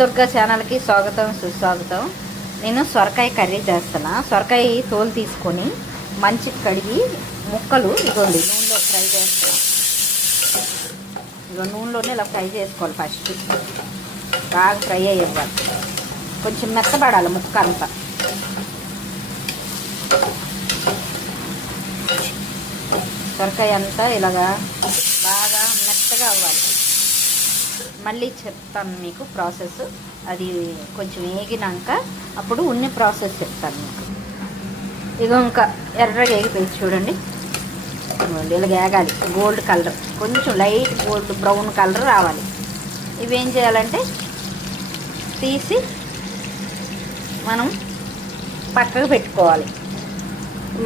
దుర్గా ఛానల్కి స్వాగతం సుస్వాగతం. నేను సొరకాయ కర్రీ చేస్తున్నా. సొరకాయ తోలు తీసుకొని మంచిగా కడిగి ముక్కలు ఇదిగోండి నూనెలో ఫ్రై చేస్తాను. ఇదిగో నూనెలోనే ఇలా ఫ్రై చేసుకోవాలి. ఫస్ట్ బాగా ఫ్రై అయ్యేవాళ్ళు, కొంచెం మెత్తపడాలి ముక్క అంతా. సొరకాయ అంతా ఇలాగా బాగా మెత్తగా అవ్వాలి. మళ్ళీ చెప్తాను మీకు ప్రాసెస్. అది కొంచెం వేగినాక అప్పుడు ఉన్ని ప్రాసెస్ చెప్తాను మీకు. ఇగో ఇంకా ఎర్రగా వేగిపోయింది చూడండి. ఇలాగ వేగాలి, గోల్డ్ కలర్, కొంచెం లైట్ గోల్డ్ బ్రౌన్ కలర్ రావాలి. ఇవేం చేయాలంటే తీసి మనం పక్కకు పెట్టుకోవాలి.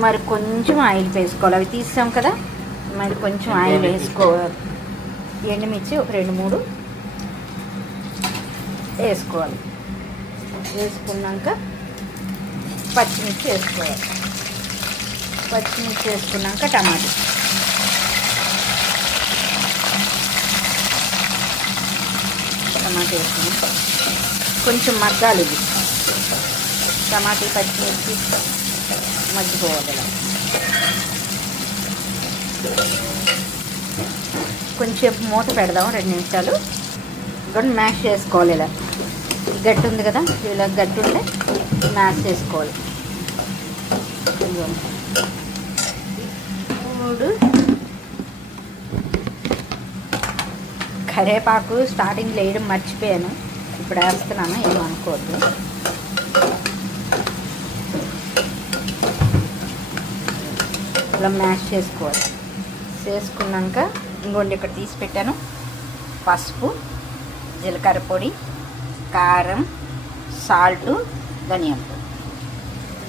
మరి కొంచెం ఆయిల్ వేసుకోవాలి. అవి తీసాం కదా, మరి కొంచెం ఆయిల్ వేసుకోవాలి. ఎండుమిర్చి ఒక 2-3 వేసుకోవాలి. వేసుకున్నాక పచ్చిమిర్చి వేసుకోవాలి. పచ్చిమిర్చి వేసుకున్నాక టమాటా వేసుకున్నాక కొంచెం మగ్గాలి. ఇది టమాటా పచ్చిమిర్చి మగ్గిపోవాలి. కొంచెం మూత పెడదాం 2 నిమిషాలు. ఇక్కడ మ్యాష్ చేసుకోవాలి. ఇలా గట్టి ఉంది కదా, ఇలా గట్టి ఉంటే మ్యాష్ చేసుకోవాలి. ఇప్పుడు కరివేపాకు స్టార్టింగ్లో వేయడం మర్చిపోయాను, ఇప్పుడు వేస్తున్నాను, ఏమనుకోవద్దు. ఇలా మ్యాష్ చేసుకోవాలి. చేసుకున్నాక ఇంకోండి ఇక్కడ తీసి పెట్టాను. పసుపు, జీలకర్ర పొడి, కారం, సాల్ట్, ధనియాల పొడి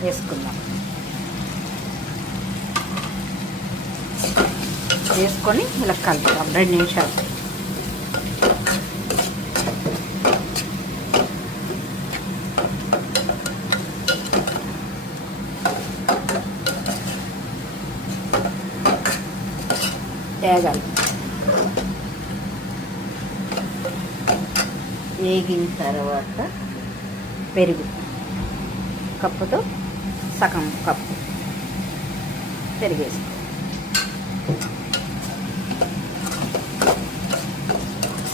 వేసుకుందాం. వేసుకొని ఇలా కలుపుతాం 2 నిమిషాలు. వేగాలి. వేగిన తర్వాత పెరుగు కప్పుతో సగం కప్పు పెరుగు వేసుకో.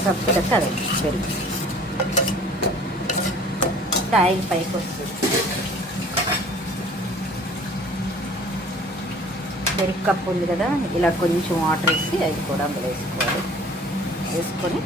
కప్పు కదా పెరుగు. ఆయిల్ పైకి వస్తుంది. పెరుగు కప్పు ఉంది కదా, ఇలా కొంచెం వాటర్ వేసి అది కూడా అందులో వేసుకోవాలి. వేసుకొని